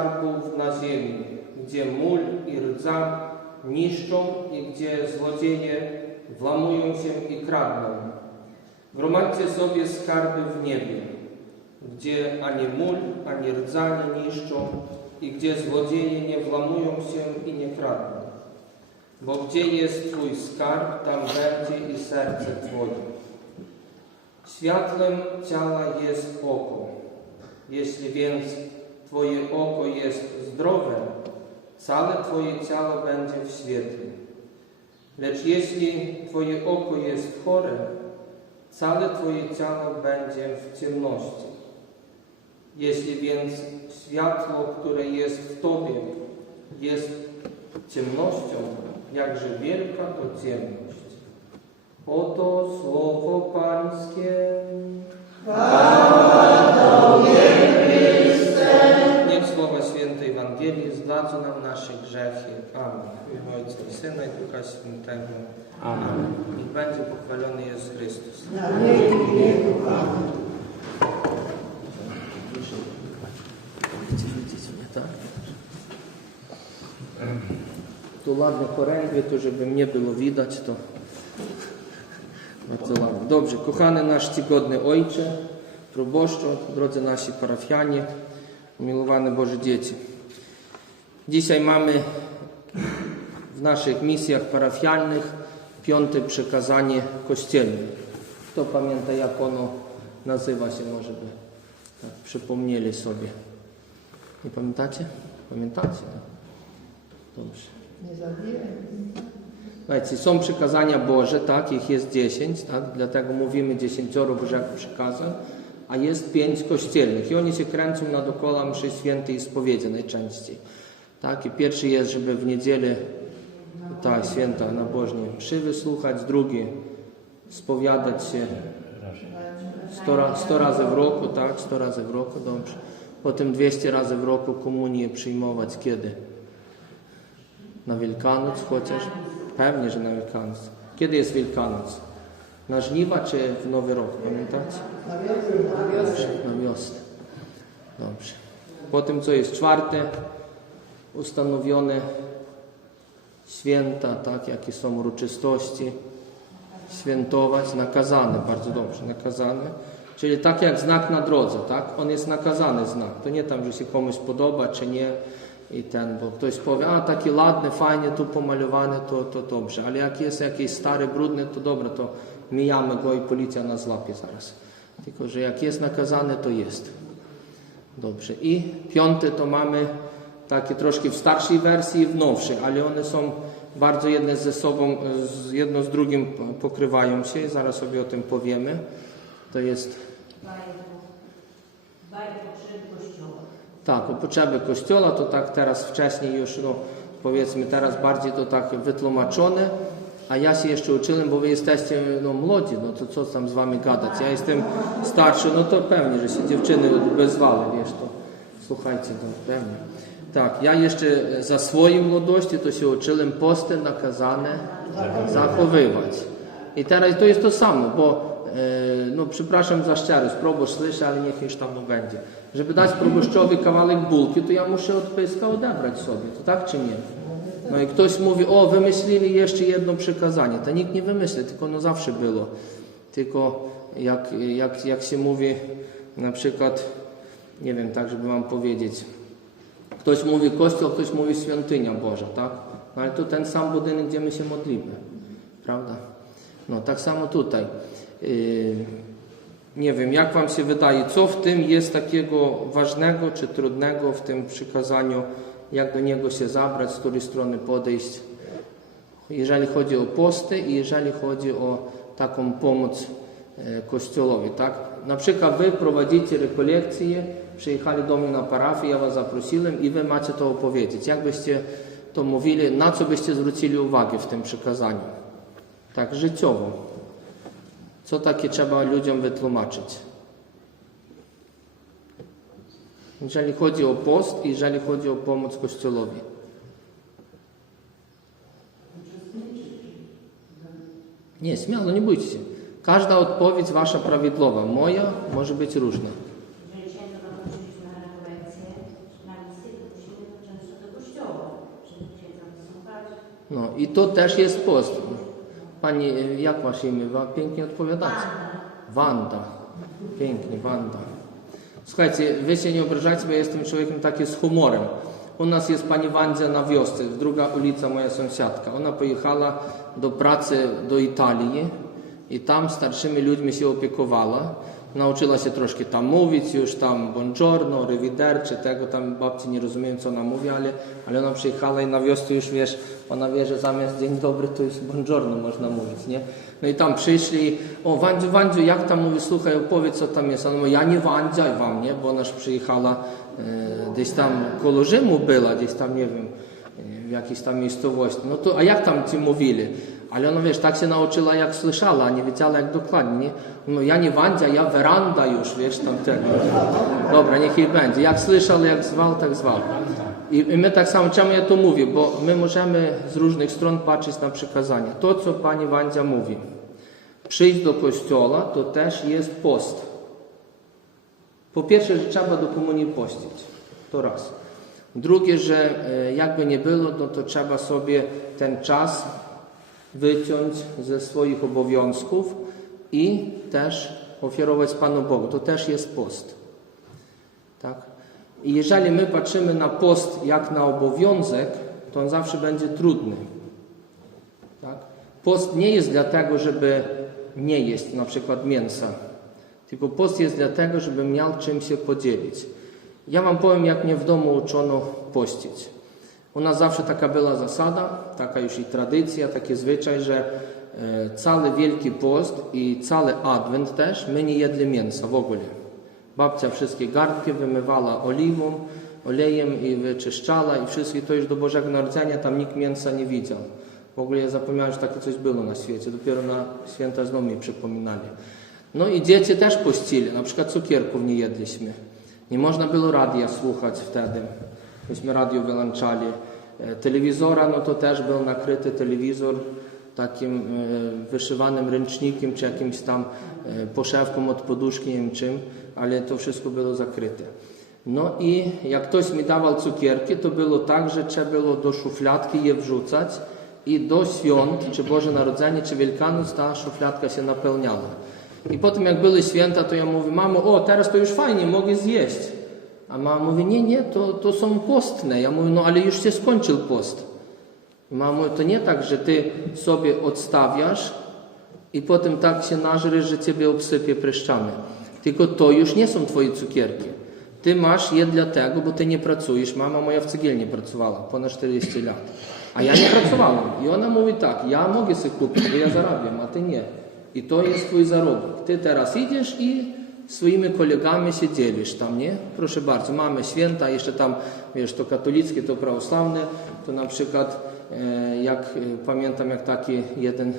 Skarbów na ziemi, gdzie mól i rdza niszczą i gdzie złodzieje włamują się i kradną. Gromadźcie sobie skarby w niebie, gdzie ani mól, ani rdza nie niszczą i gdzie złodzieje nie włamują się i nie kradną. Bo gdzie jest Twój skarb, tam będzie i serce Twoje. Światłem ciała jest oko. Jeśli więc Twoje oko jest zdrowe, całe Twoje ciało będzie w świetle. Lecz jeśli Twoje oko jest chore, całe Twoje ciało będzie w ciemności. Jeśli więc światło, które jest w Tobie, jest ciemnością, jakże wielka to ciemność. Oto słowo Pańskie. Niech Ewangelii zdradzą nam nasze grzechy. Amen. W imię Ojca i Syna i Ducha Świętego. Amen. Niech będzie pochwalony Jezus Chrystus. Na wieki wieków. Amen. To ładne choręgwie, to żeby mnie było widać, to bardzo ładnie. Dobrze, kochany nasz czcigodny Ojcze, proboszczu, drodzy nasi parafianie, umiłowane Boże dzieci. Dzisiaj mamy w naszych misjach parafialnych piąte przekazanie kościelne. Kto pamięta, jak ono nazywa się, może by tak przypomnieli sobie. Nie pamiętacie? Pamiętacie? Dobrze. Nie zabijaj. Słuchajcie, są przykazania Boże, tak, ich jest 10, tak, dlatego mówimy dziesięcioro Bożego przykazań, a jest pięć kościelnych i oni się kręcą na dokoła mszy świętej i spowiedzi najczęściej. Tak, i pierwszy jest, żeby w niedzielę ta święta nabożnie mszy wysłuchać, drugi spowiadać się 100, ra- 100 razy w roku, tak, 100 razy w roku, dobrze. Potem 200 razy w roku komunię przyjmować kiedy? Na Wielkanoc chociaż? Pewnie, że na Wielkanoc. Kiedy jest Wielkanoc? Na żniwa czy w Nowy Rok? Pamiętacie? Na wiosnę, na wiosnę. Na wiosnę. Dobrze. Potem co jest czwarte? Ustanowione święta, tak, jakie są uroczystości. Świętować, nakazane, bardzo dobrze, nakazane. Czyli tak jak znak na drodze, tak? On jest nakazany znak. To nie tam, że się komuś podoba, czy nie. I ten, bo ktoś powie, a taki ładny, fajnie tu pomalowany, to, to dobrze. Ale jak jest jakiś stary, brudny, to dobra, to mijamy go i policja nas złapie zaraz. Tylko, że jak jest nakazane, to jest. Dobrze. I piąte to mamy takie troszkę w starszej wersji i w nowszej, ale one są bardzo jedne ze sobą, jedno z drugim pokrywają się. Zaraz sobie o tym powiemy. To jest tak, o potrzeby Kościoła, to tak teraz wcześniej już, no, powiedzmy teraz bardziej to tak wytłumaczone, a ja się jeszcze uczyłem, bo wy jesteście no, młodzi, no to co tam z wami gadać, ja jestem starszy, no to pewnie, że się dziewczyny odezwały, wiesz, to słuchajcie, to pewnie. Tak, ja jeszcze za swojej młodości to się uczyłem posty nakazane zachowywać. I teraz to jest to samo, bo e, no przepraszam za szczerość, proboszcz słyszy, ale niech już tam no będzie. Żeby dać proboszczowi kawałek bułki, to ja muszę od pyska odebrać sobie, to tak czy nie? No i ktoś mówi, o wymyślili jeszcze jedno przykazanie. To nikt nie wymyśli, tylko no zawsze było. Tylko jak, jak, jak się mówi na przykład, nie wiem, tak żeby wam powiedzieć, Ktoś mówi kościół, ktoś mówi świątynia Boża, tak? No ale to ten sam budynek, gdzie my się modlimy, prawda? No tak samo tutaj. Yy, nie wiem, jak Wam się wydaje, co w tym jest takiego ważnego czy trudnego w tym przykazaniu, jak do niego się zabrać, z której strony podejść, jeżeli chodzi o posty i jeżeli chodzi o taką pomoc e, Kościołowi, tak? Na przykład Wy prowadzicie rekolekcje, przyjechali do mnie na parafię, ja Was zaprosiłem i Wy macie to opowiedzieć. Jak byście to mówili, na co byście zwrócili uwagę w tym przekazaniu? Tak, życiowo. Co takie trzeba ludziom wytłumaczyć? Jeżeli chodzi o post jeżeli chodzi o pomoc Kościołowi. Nie, śmiało, nie bójcie się. Każda odpowiedź wasza prawidłowa. Moja może być różna. Jeżeli księdza zaprosiliśmy na No i to też jest post. Pani, e, jak wasze imię? Pięknie odpowiadacie. Wanda. Pięknie, Wanda. Słuchajcie, wy się nie obrażajcie, bo ja jestem człowiekiem taki z humorem. U nas jest pani Wandzia na wiosce, druga ulica, moja sąsiadka. Ona pojechała do pracy do Italii i tam starszymi ludźmi się opiekowała. Nauczyła się troszkę tam mówić, już tam buongiorno, rewider, czy tego tam babci nie rozumiem co ona mówi, ale, ale ona przyjechała i na wiosce już wiesz, ona wie, że zamiast dzień dobry to jest buongiorno można mówić, nie? No i tam przyszli, o Wandziu, Wandziu, jak tam mówi, słuchaj, opowiedz co tam jest. Ona mówi, ja nie Wandzia wam, nie? Bo ona już przyjechała e, gdzieś tam koło Rzymu była, gdzieś tam, nie wiem, e, w jakiejś tam miejscowości. No to, a jak tam ci mówili? Ale ona, wiesz, tak się nauczyła, jak słyszała, a nie wiedziała, jak dokładnie, nie? No ja nie Wandzia, ja weranda już, wiesz, tam tego. Dobra, niech jej będzie. Jak słyszał, jak zwał, tak zwał. I, I my tak samo, czemu ja to mówię? Bo my możemy z różnych stron patrzeć na przykazania. To, co pani Wandzia mówi. Przyjść do kościoła, to też jest post. Po pierwsze, że trzeba do komunii pościć. To raz. Drugie, że e, jakby nie było, no to trzeba sobie ten czas wyciąć ze swoich obowiązków i też ofiarować Panu Bogu. To też jest post. Tak? I jeżeli my patrzymy na post jak na obowiązek, to on zawsze będzie trudny. Tak? Post nie jest dlatego, żeby nie jeść na przykład mięsa, tylko post jest dlatego, żeby miał czym się podzielić. Ja Wam powiem, jak mnie w domu uczono pościć. U nas zawsze taka była zasada, taka już i tradycja, taki zwyczaj, że e, cały Wielki Post i cały Adwent też my nie jedli mięsa w ogóle. Babcia wszystkie garnki wymywała oliwą, olejem i wyczyszczała i wszystkie to już do Bożego Narodzenia tam nikt mięsa nie widział. W ogóle ja zapomniałem, że takie coś było na świecie. Dopiero na święta znowu mi przypominali. No i dzieci też pościli. Na przykład cukierków nie jedliśmy. Nie można było radia słuchać wtedy. Myśmy radio wyłączali. E, Telewizora, no to też był nakryty telewizor takim e, wyszywanym ręcznikiem, czy jakimś tam e, poszewką od poduszki, nie wiem czym, ale to wszystko było zakryte. No i jak ktoś mi dawał cukierki, to było tak, że trzeba było do szufladki je wrzucać i do świąt, czy Boże Narodzenie, czy Wielkanoc, ta szufladka się napełniała. I potem jak były święta, to ja mówię, mamo, o teraz to już fajnie, mogę zjeść. A mama mówi, nie, nie, to, to są postne. Ja mówię, no ale już się skończył post. Mama mówi, to nie tak, że ty sobie odstawiasz i potem tak się nażrysz, że ciebie obsypie pryszczami. Tylko to już nie są twoje cukierki. Ty masz je dlatego, bo ty nie pracujesz. Mama moja w cegielni pracowała ponad 40 lat. A ja nie pracowałam. I ona mówi tak, ja mogę sobie kupić, bo ja zarabiam, a ty nie. I to jest twój zarobek. Ty teraz idziesz i swoimi kolegami się dzielisz tam, nie? Proszę bardzo, mamy święta, jeszcze tam, wiesz, to katolickie, to prawosławne, to na przykład, e, jak e, pamiętam, jak taki jeden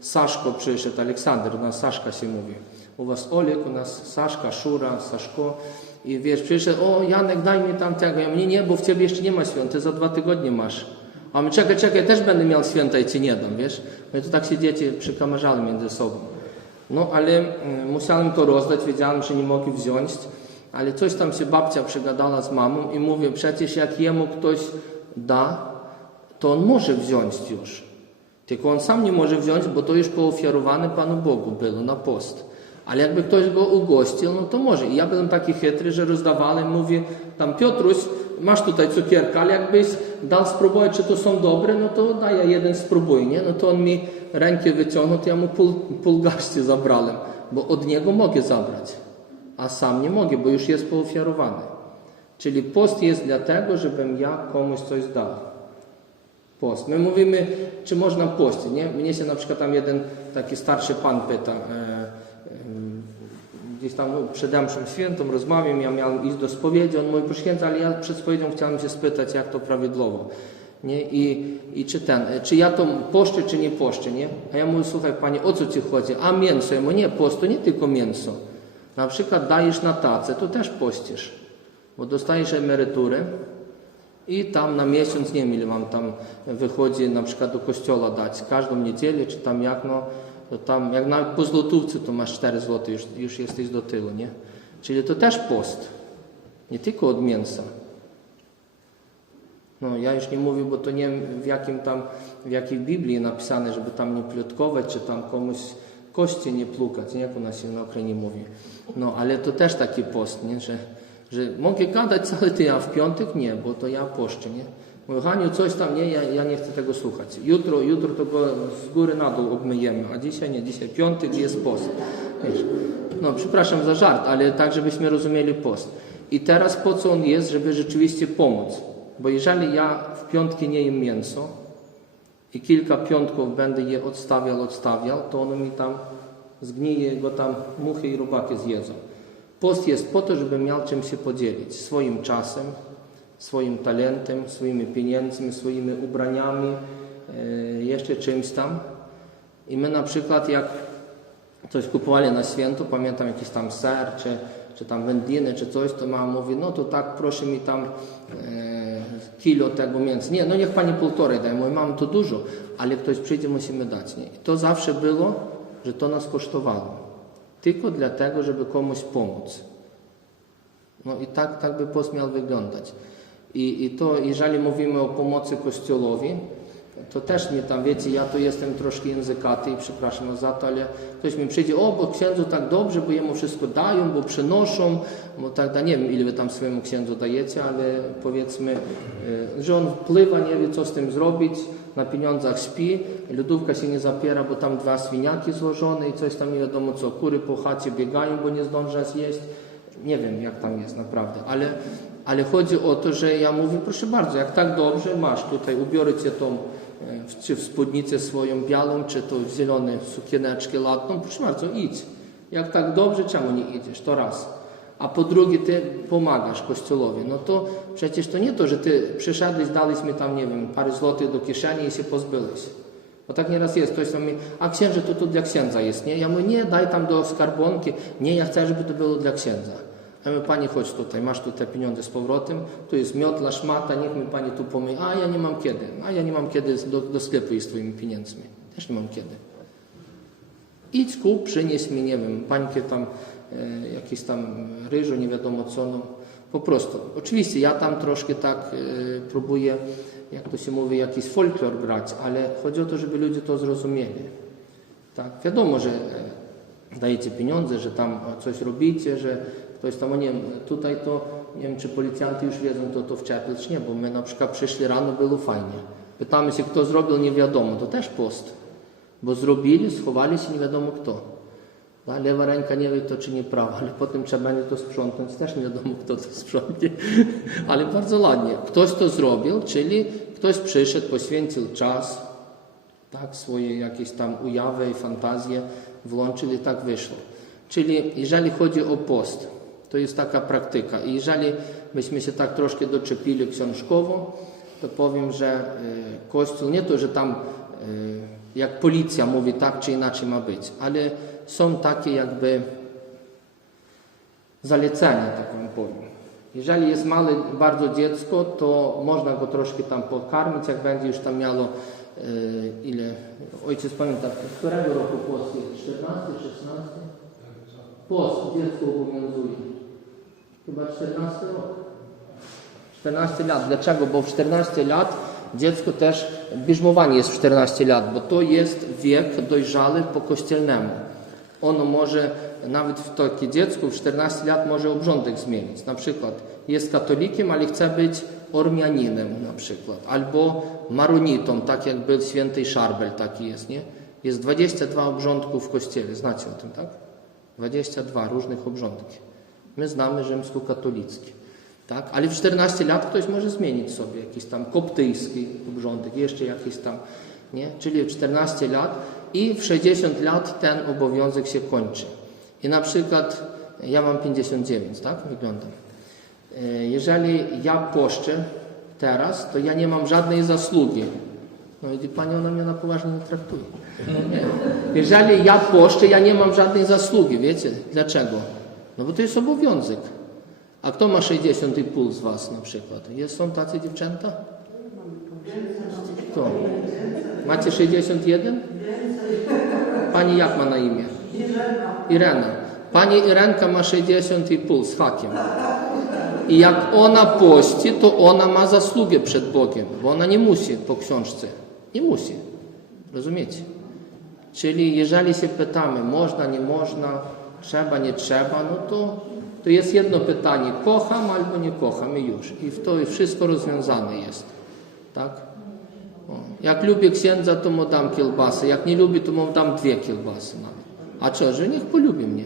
Saszko przyszedł, Aleksander, u nas Saszka się mówi. U was Oleg, u nas Saszka, Szura, Saszko. I wiesz, przyszedł, o Janek, daj mi tam tego. Ja mówię, nie, bo w ciebie jeszcze nie ma świąt, za dwa tygodnie masz. A my, czekaj, czekaj, też będę miał święta i ci nie dam, wiesz? I to tak się dzieci przykamarzały między sobą. No ale mm, musiałem to rozdać, wiedziałem, że nie mogę wziąć, ale coś tam się babcia przegadała z mamą i mówię, przecież jak jemu ktoś da, to on może wziąć już. Tylko on sam nie może wziąć, bo to już poofiarowane Panu Bogu było na post. Ale jakby ktoś go ugościł, no to może. I ja byłem taki chytry, że rozdawałem, mówię, tam Piotruś, masz tutaj cukierka, ale jakbyś dał spróbować, czy to są dobre, no to daj ja jeden spróbuj, nie? No to on mi rękę wyciągnął, to ja mu pół, pół garści zabrałem, bo od niego mogę zabrać, a sam nie mogę, bo już jest poofiarowany. Czyli post jest dlatego, żebym ja komuś coś dał. Post. My mówimy, czy można pościć, nie? Mnie się na przykład tam jeden taki starszy pan pyta, e, e, gdzieś tam no, przed mszą świętą rozmawiam, ja miałem iść do spowiedzi, on mówi, proszę księdza, ale ja przed spowiedzią chciałem się spytać, jak to prawidłowo. Nie? I, I czy ten, czy ja to poszczę, czy nie poszczę, nie? A ja mówię, słuchaj panie, o co ci chodzi? A mięso? Ja mówię, nie, post to nie tylko mięso. Na przykład dajesz na tacę, to też pościsz, bo dostajesz emeryturę i tam na miesiąc, nie wiem ile mam tam wychodzi na przykład do kościoła dać, każdą niedzielę, czy tam jak no, to tam jak nawet po złotówce to masz 4 zł, już, już jesteś do tyłu, nie? Czyli to też post, nie tylko od mięsa. No ja już nie mówię, bo to nie wiem w jakim tam w jakiej Biblii napisane, żeby tam nie plotkować, czy tam komuś kości nie plukać, nie jak u nas na Ukrainie mówi. No, ale to też taki post, nie? Że, że mogę gadać cały tydzień, a w piątek nie, bo to ja poszczę, nie? Mówię, Haniu, coś tam, nie, ja, ja nie chcę tego słuchać. Jutro, jutro to go z góry na dół obmyjemy, a dzisiaj nie, dzisiaj piątek jest post. Wiesz? No, przepraszam za żart, ale tak, żebyśmy rozumieli post. I teraz po co on jest, żeby rzeczywiście pomóc? Bo jeżeli ja w piątki nie jem mięso i kilka piątków będę je odstawiał, odstawiał, to ono mi tam zgnije, go tam muchy i robaki zjedzą. Post jest po to, żeby miał czym się podzielić. Swoim czasem, swoim talentem, swoimi pieniędzmi, swoimi ubraniami, e, jeszcze czymś tam. I my na przykład jak coś kupowali na święto, pamiętam jakiś tam ser, czy, czy tam wędliny, czy coś, to mama mówi, no to tak proszę mi tam e, kilo tego mięsa. Nie, no niech pani półtorej daje. Mówię, mam to dużo, ale ktoś przyjdzie, musimy dać. Nie. I to zawsze było, że to nas kosztowało. Tylko dlatego, żeby komuś pomóc. No i tak, tak by post miał wyglądać. I, I to, jeżeli mówimy o pomocy Kościołowi, to też mnie tam, wiecie, ja to jestem troszkę językaty i przepraszam za to, ale ktoś mi przyjdzie, o, bo księdzu tak dobrze, bo jemu wszystko dają, bo przynoszą, bo tak, da, nie wiem, ile wy tam swojemu księdzu dajecie, ale powiedzmy, y, że on wpływa, nie wie, co z tym zrobić, na pieniądzach śpi, lodówka się nie zapiera, bo tam dwa swiniaki złożone i coś tam nie wiadomo co, kury po chacie biegają, bo nie zdąża zjeść, nie wiem, jak tam jest naprawdę, ale, ale chodzi o to, że ja mówię, proszę bardzo, jak tak dobrze masz tutaj, ubiorę cię tą, czy w spódnicę swoją białą, czy to w zielone sukieneczkę latną, proszę bardzo, idź. Jak tak dobrze, czemu nie idziesz? To raz. A po drugie, ty pomagasz Kościołowi. No to przecież to nie to, że ty przyszedłeś, dałeś mi tam, nie wiem, parę złotych do kieszeni i się pozbyłeś. Bo tak nieraz jest, ktoś tam mi, a księże to tu dla księdza jest, nie? Ja mówię, nie, daj tam do skarbonki, nie, ja chcę, żeby to było dla księdza. Ja mówię, pani chodź tutaj, masz tutaj pieniądze z powrotem, tu jest miotla, szmata, niech mi pani tu pomyje, a ja nie mam kiedy, a ja nie mam kiedy do, do sklepu iść z twoimi pieniędzmi, też nie mam kiedy. Idź kup, przynieś mi, nie wiem, bańkę tam, e, jakieś tam ryżu, nie wiadomo co, no po prostu. Oczywiście ja tam troszkę tak e, próbuję, jak to się mówi, jakiś folklor grać, ale chodzi o to, żeby ludzie to zrozumieli. Tak, wiadomo, że e, dajecie pieniądze, że tam coś robicie, że ktoś tam, o nie wiem, tutaj to, nie wiem, czy policjanty już wiedzą, to to wczepił, czy nie, bo my na przykład przyszli rano, było fajnie. Pytamy się, kto zrobił, nie wiadomo, to też post. Bo zrobili, schowali się nie wiadomo kto. A lewa ręka nie wie to czy nie prawa, ale potem trzeba będzie to sprzątnąć, też nie wiadomo kto to sprzątnie. ale bardzo ładnie. Ktoś to zrobił, czyli ktoś przyszedł, poświęcił czas, tak, swoje jakieś tam ujawy i fantazje włączył i tak wyszło. Czyli jeżeli chodzi o post, to jest taka praktyka. I jeżeli byśmy się tak troszkę doczepili książkowo, to powiem, że e, Kościół nie to, że tam e, jak policja mówi tak czy inaczej ma być, ale są takie jakby zalecenia, tak wam powiem. Jeżeli jest małe bardzo dziecko, to można go troszkę tam pokarmić, jak będzie już tam miało e, ile, ojciec pamięta, którego roku jest? 14, 16? Post dziecko obowiązuje. Chyba 14 rok. 14 lat. Dlaczego? Bo w 14 lat dziecko też, bierzmowanie jest w 14 lat, bo to jest wiek dojrzały po kościelnemu. Ono może, nawet w takie dziecko w 14 lat może obrządek zmienić. Na przykład jest katolikiem, ale chce być ormianinem na przykład. Albo maronitą, tak jak był święty Szarbel, taki jest, nie? Jest 22 obrządków w kościele, znacie o tym, tak? 22 różnych obrządki. My znamy rzymskokatolickie. Tak? Ale w 14 lat ktoś może zmienić sobie jakiś tam koptyjski obrządek, jeszcze jakiś tam, nie? Czyli w 14 lat i w 60 lat ten obowiązek się kończy. I na przykład ja mam 59, tak? Wyglądam. E, Jeżeli ja poszczę teraz, to ja nie mam żadnej zasługi. No i pani ona mnie na poważnie nie traktuje. Jeżeli ja poszczę, ja nie mam żadnej zasługi, wiecie? Dlaczego? No bo to jest obowiązek. A kto ma 60,5 z Was na przykład? Jest, są tacy dziewczęta? Kto? Macie 61? Pani jak ma na imię? Irena. Pani Irenka ma 60,5 z hakiem. I jak ona pości, to ona ma zasługę przed Bogiem, bo ona nie musi po książce. Nie musi. Rozumiecie? Czyli jeżeli się pytamy, można, nie można, trzeba, nie trzeba, no to, to jest jedno pytanie, kocham albo nie kocham i już. I w to wszystko rozwiązane jest. Tak? O. Jak lubię księdza, to mu dam kiełbasę. Jak nie lubi, to mu dam dwie kiełbasy nawet. A co, że niech polubi mnie.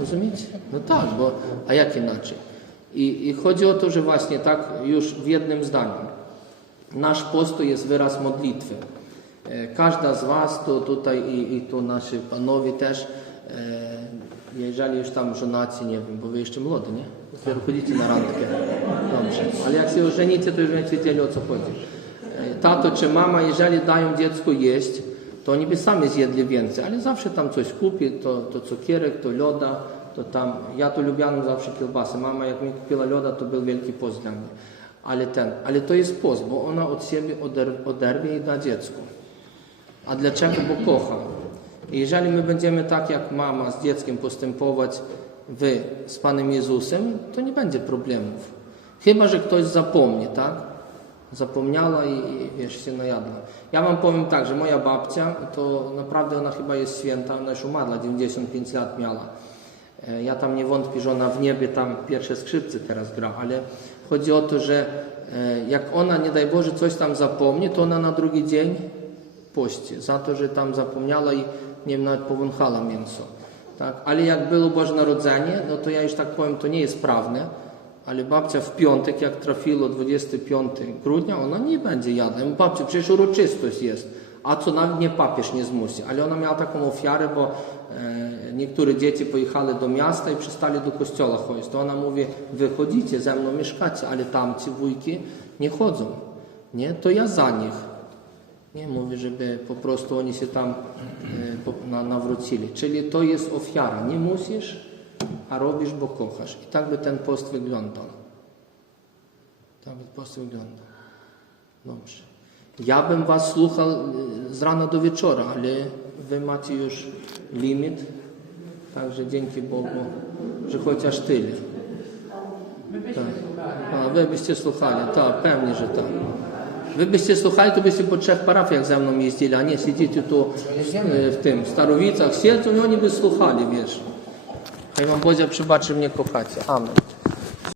Rozumiecie? No tak, bo a jak inaczej? I, I chodzi o to, że właśnie tak już w jednym zdaniu. Nasz post to jest wyraz modlitwy. E, Każda z Was, to tutaj i, i tu nasi panowie też, e, jeżeli już tam żonaci, nie wiem, bo Wy jeszcze młody, nie? Dopiero chodzicie na randkę. Dobrze. Ale jak się ożenicie, to już będziecie wiedzieli o co chodzi. E, Tato czy mama, jeżeli dają dziecku jeść, to oni by sami zjedli więcej, ale zawsze tam coś kupi, to, to cukierek, to loda, to tam, ja to lubiałem zawsze kiełbasy. Mama jak mi kupiła loda, to był wielki post dla mnie. Ale ten, ale to jest post, bo ona od siebie oder, oderwie i da dziecku. A dlaczego? Bo kocha. Jeżeli my będziemy tak jak mama z dzieckiem postępować wy z Panem Jezusem, to nie będzie problemów. Chyba, że ktoś zapomni, tak? Zapomniała i, i wiesz, się najadła. Ja wam powiem tak, że moja babcia, to naprawdę ona chyba jest święta, ona już umarła, 95 lat miała. E, Ja tam nie wątpię, że ona w niebie tam pierwsze skrzypce teraz gra, ale chodzi o to, że e, jak ona, nie daj Boże, coś tam zapomni, to ona na drugi dzień pości za to, że tam zapomniała i nie wiem, nawet powąchała mięso. Tak? Ale jak było Boże Narodzenie, no to ja już tak powiem, to nie jest prawne, ale babcia w piątek, jak trafiło 25 grudnia, ona nie będzie jadła. Babcia, przecież uroczystość jest, a co nawet nie papież nie zmusi. Ale ona miała taką ofiarę, bo e, niektóre dzieci pojechały do miasta i przestali do kościoła chodzić. To ona mówi, wy chodzicie, ze mną mieszkacie, ale tamci wujki nie chodzą. Nie? To ja za nich. Nie mówi, żeby po prostu oni się tam e, na, nawrócili. Czyli to jest ofiara. Nie musisz, a robisz, bo kochasz. I tak by ten post wyglądał. Tak by post wyglądał. Dobrze. Ja bym was słuchał e, z rana do wieczora, ale wy macie już limit. Także dzięki Bogu, że chociaż tyle. Tak. A, wy byście słuchali, tak, pewnie, że tak. Wy byście słuchali, to byście po trzech parafiach ze mną jeździli, a nie siedzicie tu e, w tym, w Starowicach, siedzą i oni by słuchali, wiesz. Hej wam Boże, przybaczy mnie kochacie. Amen.